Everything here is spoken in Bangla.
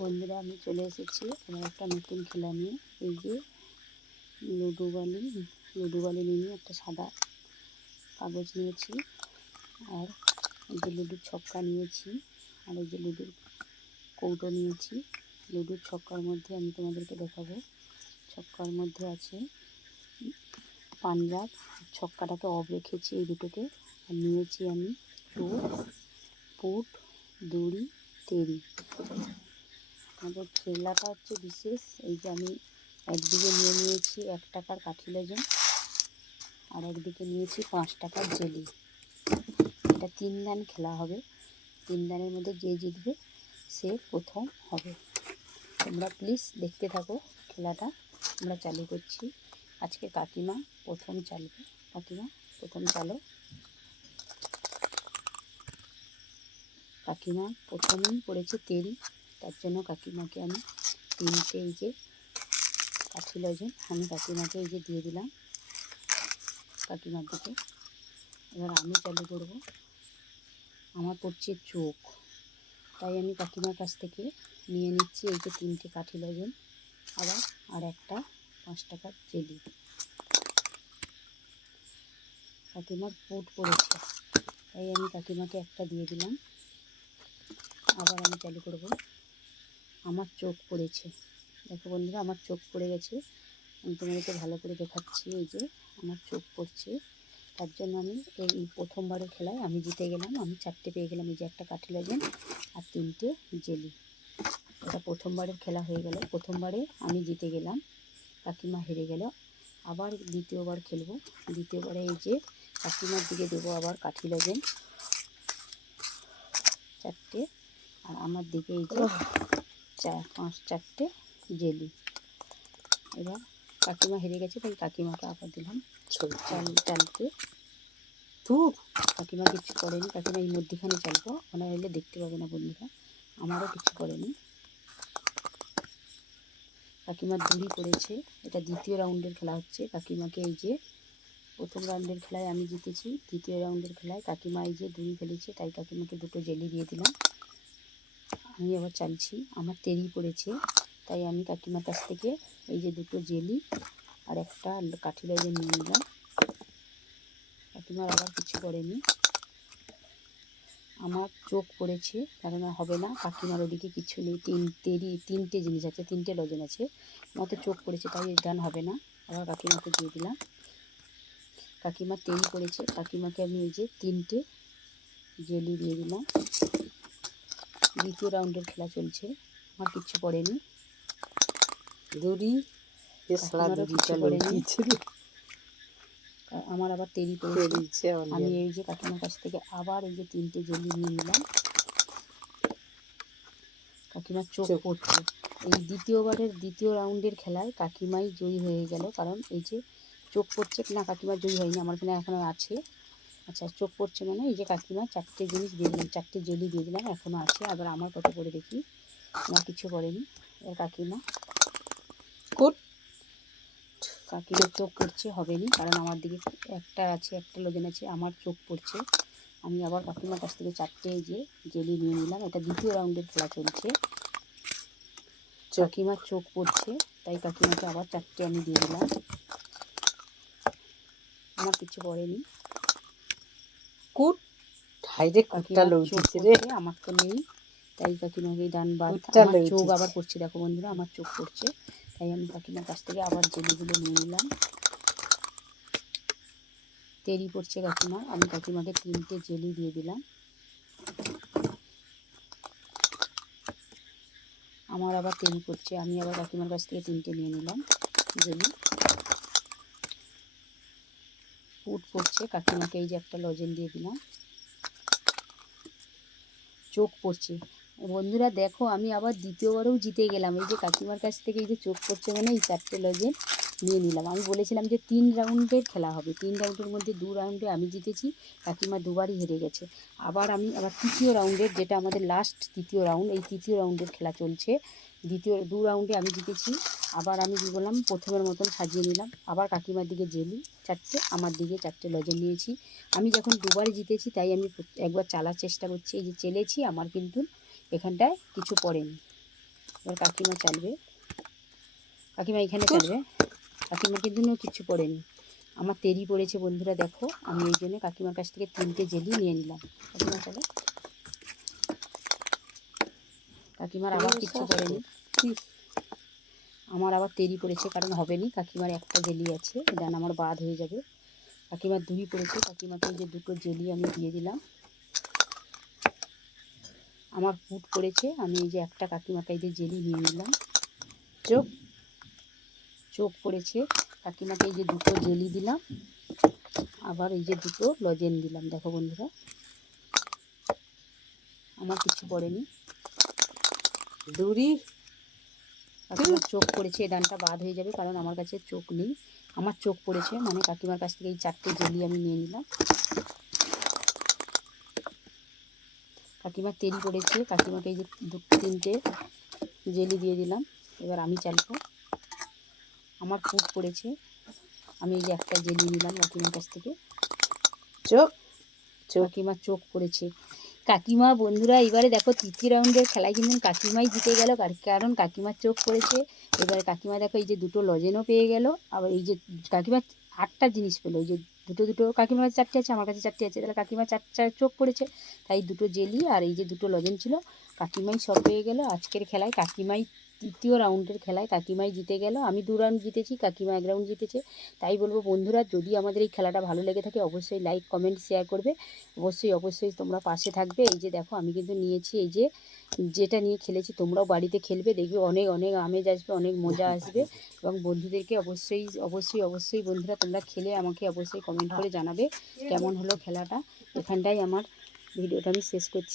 বন্ধুরা, আমি চলে এসেছি আমার একটা নতুন খেলা নিয়ে। এই যে লুডো বালি লুডো বালি নিয়ে একটা সাদা কাগজ নিয়েছি, আর এই যে লুডোর ছক্কা নিয়েছি, আর এই যে লুডোর কৌটো নিয়েছি। লুডোর ছক্কার মধ্যে আমি তোমাদেরকে দেখাবো। ছক্কার মধ্যে আছে পাঞ্জাব, ছক্কাটাকে অফ রেখেছি এই দুটোকে, আর নিয়েছি আমি টোপ পুট, দড়ি তেরি আমাদের খেলাটা হচ্ছে বিশেষ, এই যে আমি একদিকে নিয়ে নিয়েছি এক টাকার কাঠি লেজন আর একদিকে নিয়েছি পাঁচ টাকার জেলি। এটা তিন দান খেলা হবে, তিন দানের মধ্যে যে জিতবে সে প্রথম হবে। তোমরা প্লিজ দেখতে থাকো খেলাটা, আমরা চালু করছি। আজকে কাকিমা প্রথম চালবে, কাকিমা প্রথম চালো। কাকিমা প্রথমেই পড়েছে তেল তার জন্য কাকিমাকে আমি তিনটে এই যে কাঠি লজেন, আমি কাকিমাকে এই যে দিয়ে দিলাম কাকিমার দিকে। এবার আমি চালু করব আমার পড়ছে চোখ। তাই আমি কাকিমার কাছ থেকে নিয়ে নিচ্ছি এই যে তিনটে কাঠি লজেন, আবার আর একটা পাঁচ টাকার জেলি। কাকিমার পুট পড়েছে, তাই আমি কাকিমাকে একটা দিয়ে দিলাম। আবার আমি চালু করব আমার চোখ পড়েছে। দেখো বন্ধুরা, আমার চোখ পড়ে গেছে। আমি তোমাদেরকে ভালো করে দেখাচ্ছি এই যে, আমার চোখ পড়ছে। তার জন্য আমি এই প্রথমবারের খেলায় আমি জিতে গেলাম। আমি চারটে পেয়ে গেলাম, এই যে একটা কাঠি লাগেন আর তিনটে জেলি। এটা প্রথমবারের খেলা হয়ে গেল। প্রথমবারে আমি জিতে গেলাম। কাকিমা হেরে গেল। আবার দ্বিতীয়বার খেলব। দ্বিতীয়বারে এই যে কাকিমার দিকে দেবো আবার কাঠি লাগেন চারটে। আর আমার দিকে এই যে চার পাঁচ চারটে জেলি। এবার কাকিমা হেরে গেছে তাই কাকিমাকে আবার দিলাম চাল চালতে। তু কাকিমা কিছু করেনি। কাকিমা এই মধ্যিখানে চালবো ওনারা এলে দেখতে পাবে না বন্ধুরা। আমারও কিছু করেনি। কাকিমার দড়ি পড়েছে এটা দ্বিতীয় রাউন্ডের খেলা হচ্ছে। কাকিমাকে এই যে প্রথম রাউন্ডের খেলায় আমি জিতেছি। দ্বিতীয় রাউন্ডের খেলায় কাকিমা এই যে দড়ি ফেলেছে তাই কাকিমাকে দুটো জেলি দিয়ে দিলাম। আমি আবার চালছি। আমার তেরি পড়েছে, তাই আমি কাকিমার কাছ থেকে এই যে দুটো জেলি আর একটা কাঠি লাইজে নিয়ে নিলাম। কাকিমার আবার কিছু করেনি। আমার চোখ পড়েছে কারণ হবে না, কাকিমার ওদিকে কিছু নেই, তিন তেরি, তিনটে জিনিস আছে, তিনটে লজেন আছে। মতো চোখ পড়েছে, তাই গান হবে না, আবার কাকিমাকে দিয়ে দিলাম। কাকিমার তেরি পড়েছে, কাকিমাকে আমি এই যে তিনটে জেলি দিয়ে দিলাম। দ্বিতীয় রাউন্ডের খেলা চলছে। আমার কিচ্ছু পড়েনি। দড়ি আমার আবার তেরি পড়েছে। আমি এই যে কাকিমার কাছ থেকে আবার এই যে তিনটে জেলি নিয়ে নিলাম। কাকিমার চোখ। পড়ছে। এই দ্বিতীয়বারের দ্বিতীয় রাউন্ডের খেলায় কাকিমাই জয়ী হয়ে গেল। কারণ এই যে চোখ পড়ছে না কাকিমা জয়ী হয়নি আমার এখানে এখনও আছে। আচ্ছা চোখ পড়ছে মানে এই যে কাকিমা চারটে জিনিস দিয়ে দিলাম চারটে জেলি দিয়ে দিলাম এখনও আছে, আবার আমার কত করে দেখি আমার কিছু করেনি, এবার কাকিমা কুট কাকিমার চোখ পড়ছে হবে নি কারণ আমার দিকে একটা আছে, একটা লোজন আছে, আমার চোখ পড়ছে। আমি আবার কাকিমার কাছ থেকে চারটে যে জেলি নিয়ে নিলাম, এটা দ্বিতীয় রাউন্ডের খেলা চলছে। কাকিমার চোখ পড়ছে, তাই কাকিমাকে আবার চারটে আমি দিয়ে দিলাম। আমার কিছু কুট হাইরে কুটটা চোখ রে। আমার তো নেই। তাই কাকিমাকে বাদ আমার চোখ আবার পড়ছে দেখো বন্ধুরা আমার চোখ পড়ছে। তাই আমি কাকিমার কাছ থেকে আবার জেলিগুলো নিয়ে নিলাম। তেরি পড়ছে কাকিমার আমি কাকিমাকে তিনটে জেলি দিয়ে দিলাম। আমার আবার পড়ছে আমি আবার কাকিমার কাছ থেকে তিনটে নিয়ে নিলাম জেলি। পুট পড়ছে কাকিমাকে এই যে একটা লজেন দিয়ে দিলাম। চোখ পড়ছে। বন্ধুরা দেখো, আমি আবার দ্বিতীয়বারেও জিতে গেলাম। এই যে কাকিমার কাছ থেকে এই যে চোখ পড়ছে মানে এই চারটে লজেন নিয়ে নিলাম। আমি বলেছিলাম যে তিন রাউন্ডের খেলা হবে। তিন রাউন্ডের মধ্যে দু রাউন্ডে আমি জিতেছি, কাকিমা দুবারই হেরে গেছে। আবার আমি আবার তৃতীয় রাউন্ডের, যেটা আমাদের লাস্ট তৃতীয় রাউন্ড এই তৃতীয় রাউন্ডের খেলা চলছে। দ্বিতীয় দু রাউন্ডে আমি জিতেছি। আবার আমি কী বললাম প্রথমের মতন সাজিয়ে নিলাম। আবার কাকিমার দিকে জেলি চারটে আমার দিকে চারটে লজেন নিয়েছি। আমি যখন দুবারই জিতেছি তাই আমি একবার চালার চেষ্টা করছি। এই যে চেলেছি আমার কিন্তু এখানটায় কিছু পড়েনি। এবার কাকিমা চালবে। কাকিমা এখানে চালবে। কাকিমা কিন্তু কিছু পড়েনি। আমার তেরি পড়েছে বন্ধুরা দেখো। আমি এই জন্য কাকিমার কাছ থেকে তিনটে জেলি নিয়ে নিলাম। কাকিমা চলো কাকিমার আবার কিচ্ছু পড়েনি আমার আবার তেরি পড়েছে কারণ হবে নি কাকিমার একটা জেলি আছে দেন আমার বাদ হয়ে যাবে। কাকিমার দুই পড়েছে কাকিমাকে এই যে দুটো জেলি আমি দিয়ে দিলাম। আমার ফুট পড়েছে আমি এই যে একটা কাকিমাকে এই যে জেলি নিয়ে নিলাম। চোখ চোখ পড়েছে কাকিমাকে এই যে দুটো জেলি দিলাম। আবার এই যে দুটো লজেন দিলাম দেখো বন্ধুরা। আমার কিছু পড়েনি দড়ি। কাকিমার চোখ পড়েছে এই ডানটা বাদ হয়ে যাবে কারণ আমার কাছে চোখ নেই। আমার চোখ পড়েছে মানে কাকিমার কাছ থেকে এই চারটে জেলি আমি নিয়ে নিলাম। কাকিমার তেল পড়েছে কাকিমাকে এই যে দু তিনটে জেলি দিয়ে দিলাম এবার আমি চালবো। আমার ফুট পড়েছে আমি এই যে একটা জেলি নিলাম কাকিমার কাছ থেকে। চোখ চোখ। কাকিমার চোখ পড়েছে। কাকিমা, বন্ধুরা, এবারে দেখো তৃতীয় রাউন্ডের খেলায় কিন্তু কাকিমাই জিতে গেল কারণ কাকিমার চোখ পড়েছে। এবারে কাকিমা দেখো এই যে দুটো লজেনও পেয়ে গেল। আবার এই যে কাকিমা আটটা জিনিস পেল, এই যে দুটো দুটো কাকিমার কাছে চারটে আছে, আমার কাছে চারটে আছে, তাহলে কাকিমা চারটা চোখ পড়েছে। তাই দুটো জেলি আর এই যে দুটো লজেন ছিল, কাকিমাই সব পেয়ে গেল। আজকের খেলায় কাকিমাই তৃতীয় রাউন্ডের খেলায় কাকিমাই জিতে গেল। আমি দু রাউন্ড জিতেছি, কাকিমা এক রাউন্ড জিতেছে। তাই বলব বন্ধুরা, যদি আমাদের এই খেলাটা ভালো লেগে থাকে, অবশ্যই লাইক কমেন্ট শেয়ার করবে। অবশ্যই অবশ্যই তোমরা পাশে থাকবে। এই যে দেখো, আমি কিন্তু নিয়েছি এই যে, যেটা নিয়ে খেলেছি, তোমরাও বাড়িতে খেলবে। দেখবে অনেক অনেক আমেজ আসবে, অনেক মজা আসবে। এবং বন্ধুদেরকে অবশ্যই অবশ্যই অবশ্যই বন্ধুরা, তোমরা খেলে আমাকে অবশ্যই কমেন্ট করে জানাবে কেমন হলো খেলাটা। এখানটাই আমার ভিডিওটা, আমি শেষ করছি।